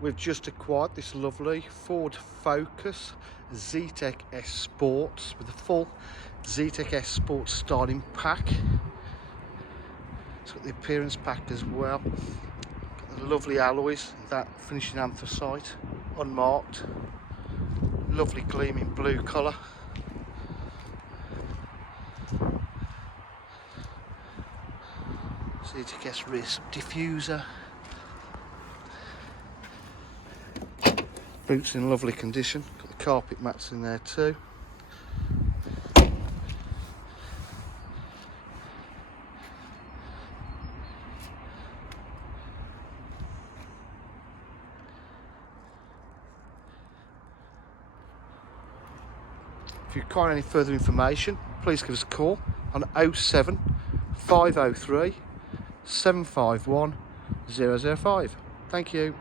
We've just acquired this lovely Ford Focus Zetec S Sports with a full Zetec S Sports styling pack. It's got the appearance pack as well. Got the lovely alloys, that finishing anthracite, unmarked. Lovely gleaming blue colour. Zetec S rear diffuser. Boots in lovely condition, got the carpet mats in there too. If you require any further information, please give us a call on 07 503 751 005. Thank you.